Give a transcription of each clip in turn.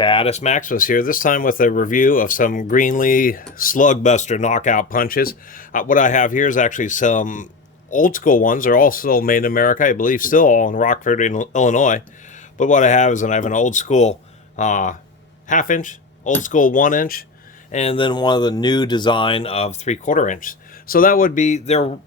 Catus Maximus here, this time with a review of some Greenlee Slug Buster knockout punches. What I have here is actually some old school ones. They're all still made in America, I believe still all in Rockford, Illinois. But what I have is I have an old school half inch, old school 1 inch, and then one of the new design of 3/4 inch. So that would be, they're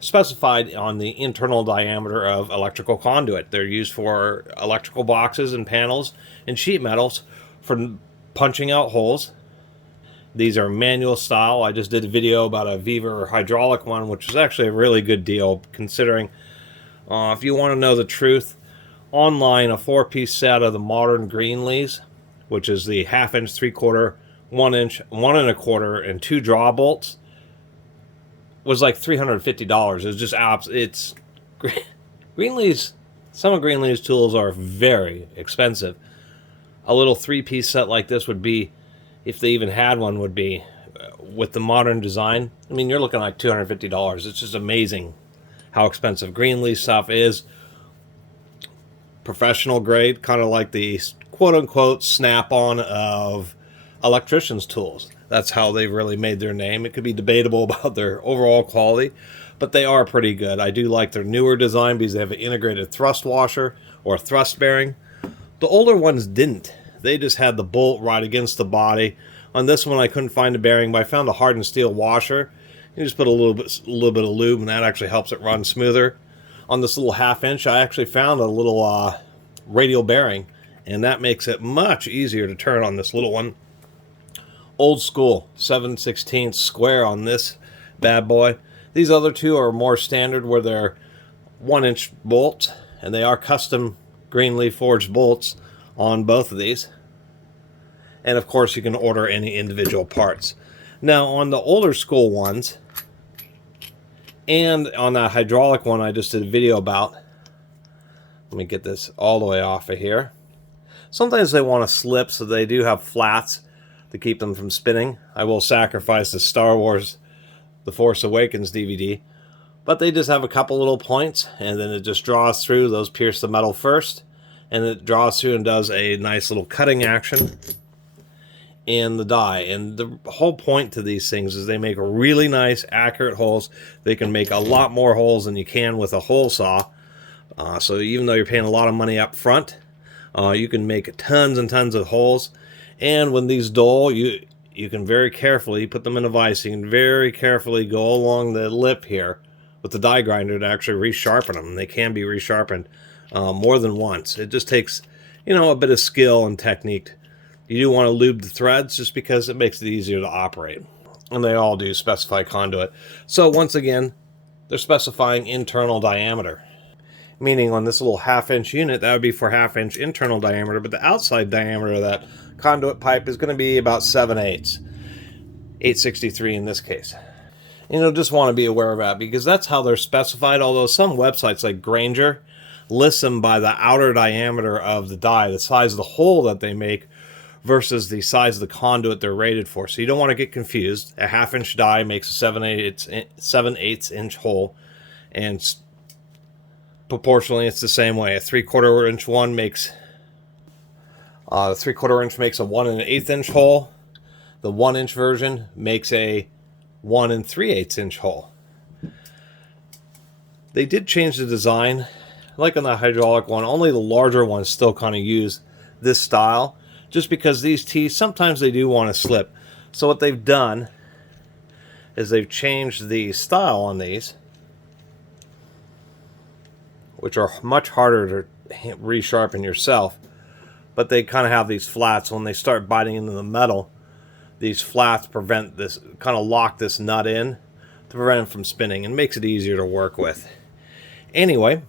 specified on the internal diameter of electrical conduit. They're used for electrical boxes and panels and sheet metals for punching out holes. These are manual style. I just did a video about a Viva hydraulic one, which is actually a really good deal considering if you want to know the truth, online a 4-piece set of the modern Greenlees, which is the half inch, 3/4, 1 inch, 1 1/4, and 2 draw bolts, was like $350. It's just it's Greenlee's. Some of Greenlee's tools are very expensive. A little 3-piece set like this would be, if they even had one, would be with the modern design. I mean, you're looking like $250. It's just amazing how expensive Greenlee stuff is. Professional grade, kind of like the quote-unquote snap-on of electricians' tools. That's how they've really made their name. It could be debatable about their overall quality, but they are pretty good. I do like their newer design because they have an integrated thrust washer or thrust bearing. The older ones didn't. They just had the bolt right against the body. On this one, I couldn't find a bearing, but I found a hardened steel washer. You just put a little bit of lube, and that actually helps it run smoother. On this little half inch, I actually found a little radial bearing, and that makes it much easier to turn on this little one. Old school 7/16 square on this bad boy. These other two are more standard, where they're 1 inch bolts, and they are custom Greenlee forged bolts on both of these. And of course, you can order any individual parts. Now, on the older school ones, and on that hydraulic one I just did a video about, let me get this all the way off of here. Sometimes they want to slip, so they do have flats to keep them from spinning. I will sacrifice the Star Wars The Force Awakens DVD, but they just have a couple little points, and then it just draws through. Those pierce the metal first, and it draws through and does a nice little cutting action in the die. And the whole point to these things is they make really nice, accurate holes. They can make a lot more holes than you can with a hole saw. So even though you're paying a lot of money up front, you can make tons and tons of holes. And when these dull, you can very carefully put them in a vise. You can very carefully go along the lip here with the die grinder to actually resharpen them. They can be resharpened more than once. It just takes, a bit of skill and technique. You do want to lube the threads just because it makes it easier to operate. And they all do specify conduit. So once again, they're specifying internal diameter. Meaning on this little half-inch unit, that would be for half-inch internal diameter, but the outside diameter of that conduit pipe is going to be about 7/8, 863 in this case. Just want to be aware of that, because that's how they're specified, although some websites like Granger list them by the outer diameter of the die, the size of the hole that they make versus the size of the conduit they're rated for. So you don't want to get confused. A half-inch die makes a 7/8 inch hole, and proportionally it's the same way. A 3/4 inch one makes the 3/4 inch makes a 1 1/8 inch hole. The 1 inch version makes a 1 3/8 inch hole. They did change the design, like on the hydraulic one. Only the larger ones still kind of use this style, just because these teeth sometimes they do want to slip. So what they've done is they've changed the style on these, which are much harder to resharpen yourself, but they kind of have these flats. When they start biting into the metal, these flats prevent this, kind of lock this nut in to prevent it from spinning, and makes it easier to work with. Anyway,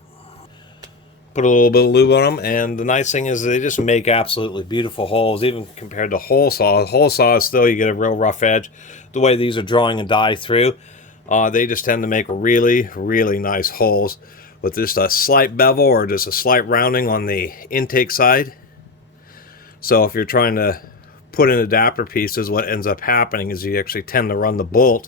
put a little bit of lube on them, and the nice thing is they just make absolutely beautiful holes, even compared to hole saw. Hole saw is still, you get a real rough edge. The way these are drawing a die through, they just tend to make really, really nice holes with just a slight bevel or just a slight rounding on the intake side. So if you're trying to put in adapter pieces, what ends up happening is you actually tend to run the bolt,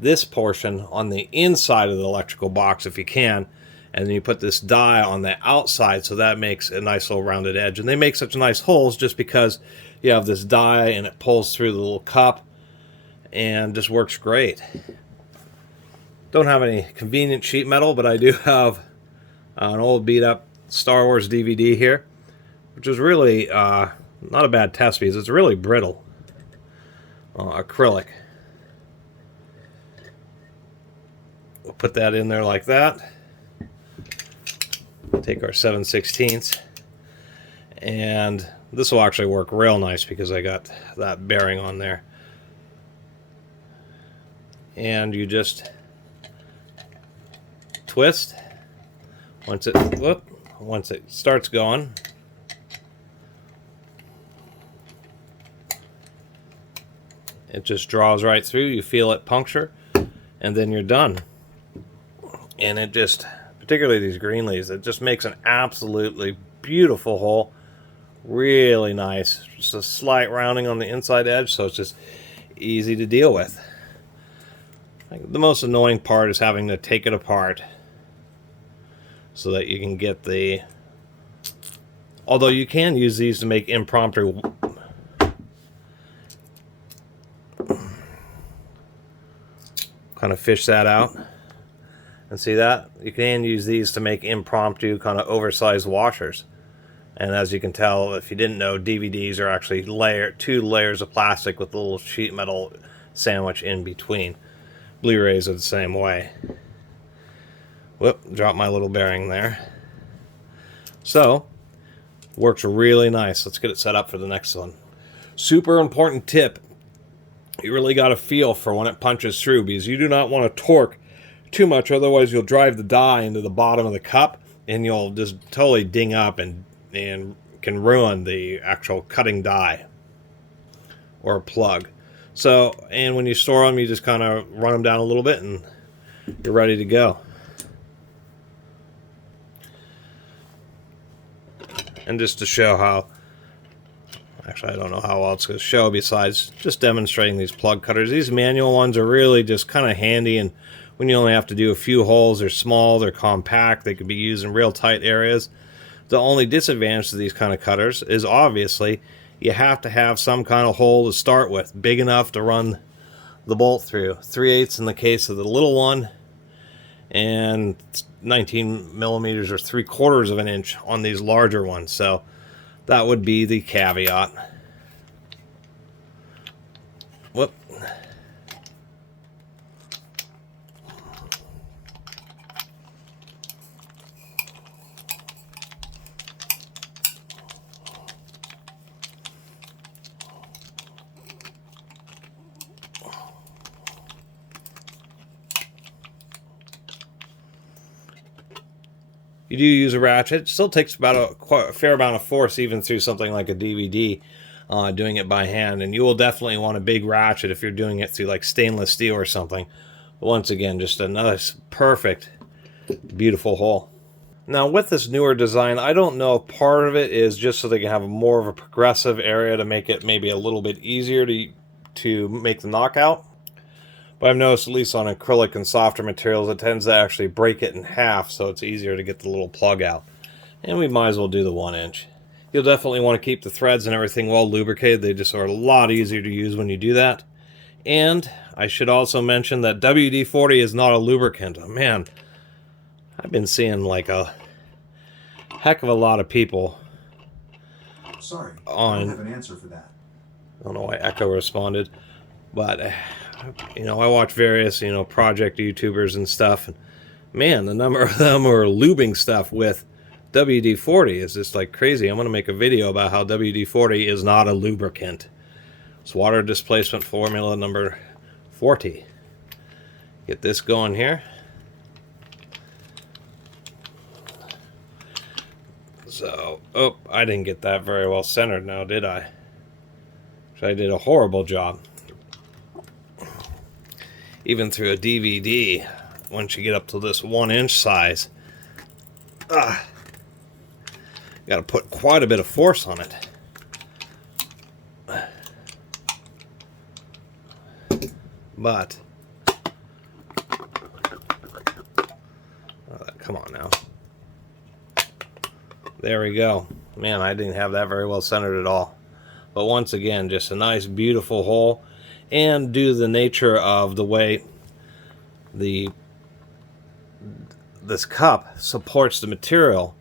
this portion, on the inside of the electrical box if you can, and then you put this die on the outside, so that makes a nice little rounded edge. And they make such nice holes just because you have this die and it pulls through the little cup and just works great. Don't have any convenient sheet metal, but I do have an old beat up Star Wars DVD here, which is really not a bad test piece. It's really brittle acrylic. We'll put that in there like that. Take our 7/16, and this will actually work real nice because I got that bearing on there. And you just twist once it starts going. It just draws right through. You feel it puncture, and then you're done. And it just, particularly these Greenlees, it just makes an absolutely beautiful hole. Really nice. Just a slight rounding on the inside edge, so it's just easy to deal with. The most annoying part is having to take it apart so that you can get the... Although you can use these to make impromptu... Kind of fish that out. And see that? You can use these to make impromptu kind of oversized washers. And as you can tell, if you didn't know, DVDs are actually two layers of plastic with a little sheet metal sandwich in between. Blu-rays are the same way. Whoop, dropped my little bearing there. So, works really nice. Let's get it set up for the next one. Super important tip. You really got to feel for when it punches through, because you do not want to torque too much, otherwise you'll drive the die into the bottom of the cup and you'll just totally ding up and can ruin the actual cutting die or plug. So, and when you store them, you just kind of run them down a little bit and you're ready to go. And just to show how, actually I don't know how else to show besides just demonstrating these plug cutters. These manual ones are really just kind of handy, and when you only have to do a few holes, they're small, they're compact, they can be used in real tight areas. The only disadvantage to these kind of cutters is obviously you have to have some kind of hole to start with, big enough to run the bolt through. 3/8 in the case of the little one, and 19 millimeters or 3/4 of an inch on these larger ones. So that would be the caveat. Whoop. You do use a ratchet. It still takes about a fair amount of force, even through something like a DVD, doing it by hand. And you will definitely want a big ratchet if you're doing it through like stainless steel or something. But once again, just another perfect, beautiful hole. Now with this newer design, I don't know if part of it is just so they can have more of a progressive area to make it maybe a little bit easier to make the knockout. But I've noticed, at least on acrylic and softer materials, it tends to actually break it in half, so it's easier to get the little plug out. And we might as well do the 1-inch. You'll definitely want to keep the threads and everything well lubricated. They just are a lot easier to use when you do that. And I should also mention that WD-40 is not a lubricant. Oh, man, I've been seeing like a heck of a lot of people. Sorry, I don't have an answer for that. I don't know why Echo responded, but you know, I watch various, you know, project YouTubers and stuff, and man, the number of them are lubing stuff with WD-40 is just like crazy. I'm going to make a video about how WD-40 is not a lubricant. It's water displacement formula number 40. Get this going here. So, oh, I didn't get that very well centered now, did I? So I did a horrible job. Even through a DVD, once you get up to this 1-inch size, got to put quite a bit of force on it. But that Come on now. There we go. Man, I didn't have that very well centered at all. But once again, just a nice, beautiful hole. And due to the nature of the way this cup supports the material,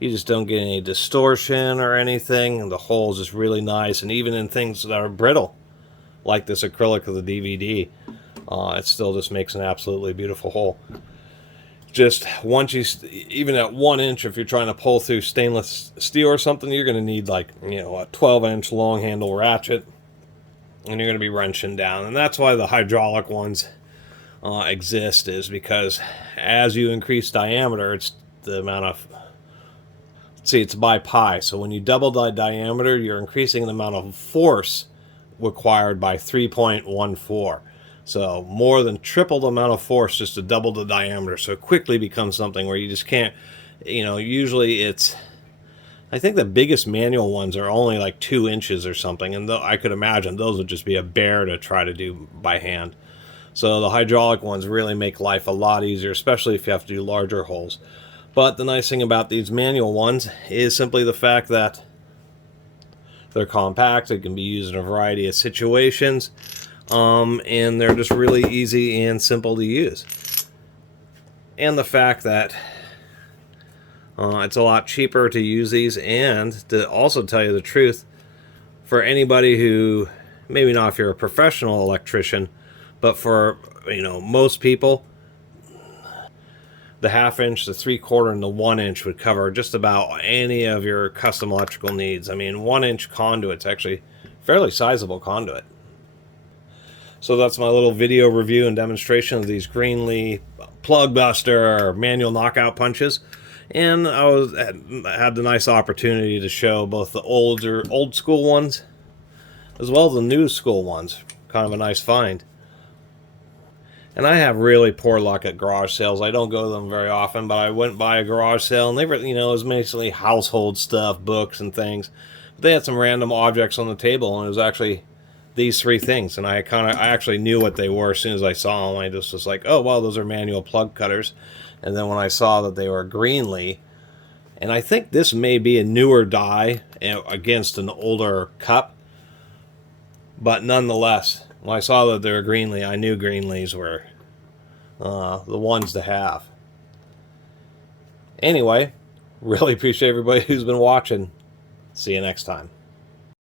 you just don't get any distortion or anything. And the hole is just really nice. And even in things that are brittle, like this acrylic of the DVD, it still just makes an absolutely beautiful hole. Just once you, even at 1 inch, if you're trying to pull through stainless steel or something, you're going to need like, you know, a 12-inch long handle ratchet, and you're going to be wrenching down. And that's why the hydraulic ones exist, is because as you increase diameter, it's the amount of, see, it's by pi. So when you double the diameter, you're increasing the amount of force required by 3.14. So more than triple the amount of force just to double the diameter. So it quickly becomes something where you just can't, you know, usually it's, I think the biggest manual ones are only like 2 inches or something. And I could imagine those would just be a bear to try to do by hand. So the hydraulic ones really make life a lot easier, especially if you have to do larger holes. But the nice thing about these manual ones is simply the fact that they're compact. They can be used in a variety of situations. And they're just really easy and simple to use. And the fact that it's a lot cheaper to use these, and to also tell you the truth, for anybody who, maybe not if you're a professional electrician, but for, you know, most people, the 1/2 inch, the 3/4, and the 1 inch would cover just about any of your custom electrical needs. I mean, 1 inch conduit's actually fairly sizable conduit. So that's my little video review and demonstration of these Greenlee plug buster manual knockout punches. And I had the nice opportunity to show both the old school ones as well as the new school ones. Kind of a nice find. And I have really poor luck at garage sales. I don't go to them very often, but I went by a garage sale, and they were, you know, it was basically household stuff, books and things. But they had some random objects on the table, and it was actually these 3 things. And I actually knew what they were as soon as I saw them. I just was like, oh, well, those are manual plug cutters. And then when I saw that they were Greenlee, and I think this may be a newer die against an older cup, but nonetheless, when I saw that they were Greenlee, I knew Greenlees were the ones to have. Anyway, really appreciate everybody who's been watching. See you next time.